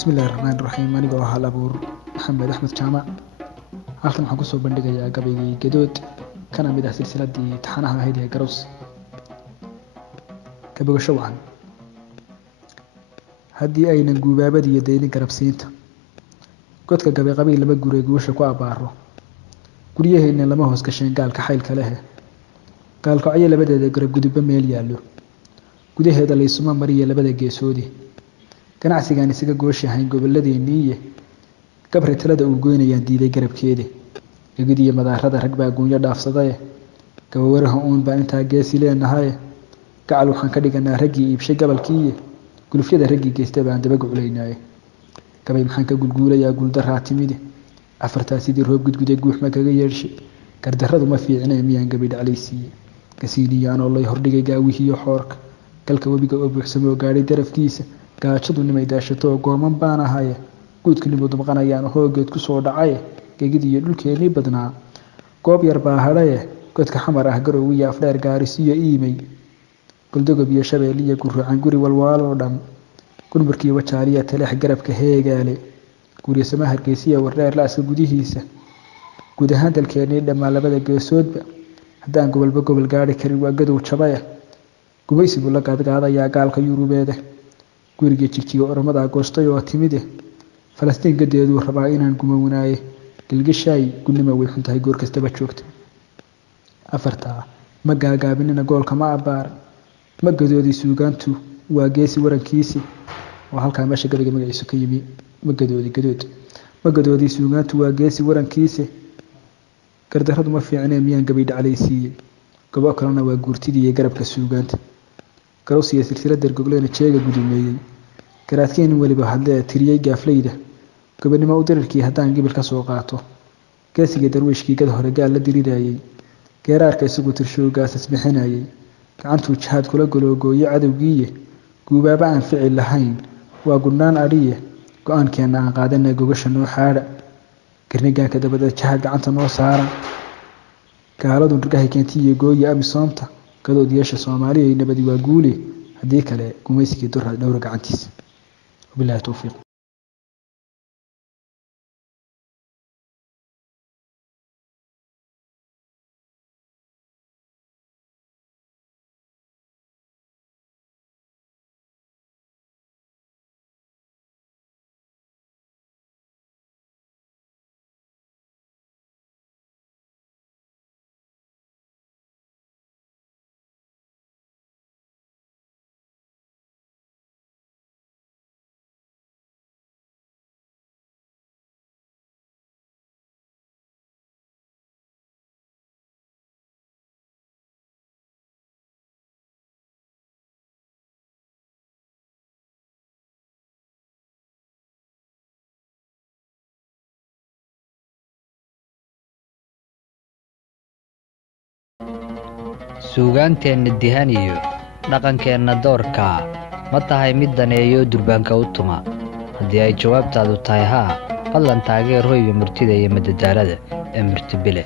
بسم الله الرحمن الرحيم أنا جوا هلا أبو محمد أحمد جامع halkan waxaan kusoo bandhigayaa gabaygii gadood kana mid ah silsiladii taxanaha ahayd ee garows gabayga wacan haddii aynan guubaabadii iyo daylin garabsiinta godka gabay qabiil lama guray guusha ku abaaro guryaheena lama hoos gasheen gaalka xaylka leh gaalka ay labadeeda garab gudubba meel yaallo gudaheeda la isuma mariyo labada geesoodi ganacsigan isaga gooshahayn gobolladeennii gabre talada uu goynayaan diiday garabkeeda egidiyo madaarada rag baa goonyo dhaafsaday gabawaraha uun baa intaa geesi leenahay gacal waxaan ka dhiganaa raggii iibshay gabalkii gulufyada raggii geystay baan daba guculaynay gabay maxaan ka gulguulayaa guuldaraa timid afartaa sidii roob gudguday guux ma kaga yeeshay gardarradu ma fiicnay miyaan gabay dhaclaysiiyey gasiiniyaan oo lay hordhigay gaawihiyo xoorka galka webiga oo buuxsamay oo gaadhay darafkiisa gaajadu nimay daashato oo gooman baan ahay guudka nimadu maqanayaan hoogeed ku soo dhacay geegidiyo dhulkeenii badnaa goob yar baa hadhay godka xamar ah garowiya afdheer gaarisiyo iimay goldogob iyo shabeel iyo gurrucan guri walwaaloo dhan gurmarkii wajaaliya taleex garabka heegaale guriya sama hargeysiya wardheer laaska gudihiisa guud ahaan dalkeenii dhammaan labada geesoodba haddaan gobolba gobol gaari karin waa gadow jabaya gumaysi buu la gaadgaadayaa gaalka yurubeeda guriga jigjiga oromada goostay oo timide falastiin gadeeduu rabaa inaan gumawnaaye gilgishaay gudnima way xun tahay goor kastaba joogta afartaa ma gaagaabinina goolka ma abbaar ma gadoodii suugaantu waa geesi warankiisi oo halkaa meesha gabayga magaciisu ka yimi ma gadoodii suugaantu waa geesi warankiisi gardarradu ma fiicnee miyaan gabay dhaclaysiiyey gobo kalena waa guurtidii iyo garabka suugaanta garows iyo silsilada goglena jeega gudumeeyey garaadkeen waliba hadlee tiriyay gaafleyda gobonimo u dirirkii haddaan gibil ka soo qaato geesiga darwiishkii gad hore gaal la dirirayay geeraarka isagu tirshoogaasas bixinayay gacantuu jihaad kula goloogooye cadowgiiye guubaaba aan ficil lahayn waa gudnaan adhiye go-aankeenna aan qaadanay gogasha noo xaadha garnigaanka dabadeed jihaad gacanta noo saara gaaladu nirgahay keentiiyo gooye amisoomta gadood yeesha soomaaliya nabadi waa guule haddii kale gumaysigii dura dhowra gacantiisa wabilaahi towfiiq suugaanteenna dihan iyo dhaqankeenna doorka ma tahay mid daneeyo durbaanka u tuma haddii ay jawaabtaadu tahay haa fadlan taageer hoyga murtida iyo madadaalada ee murtibile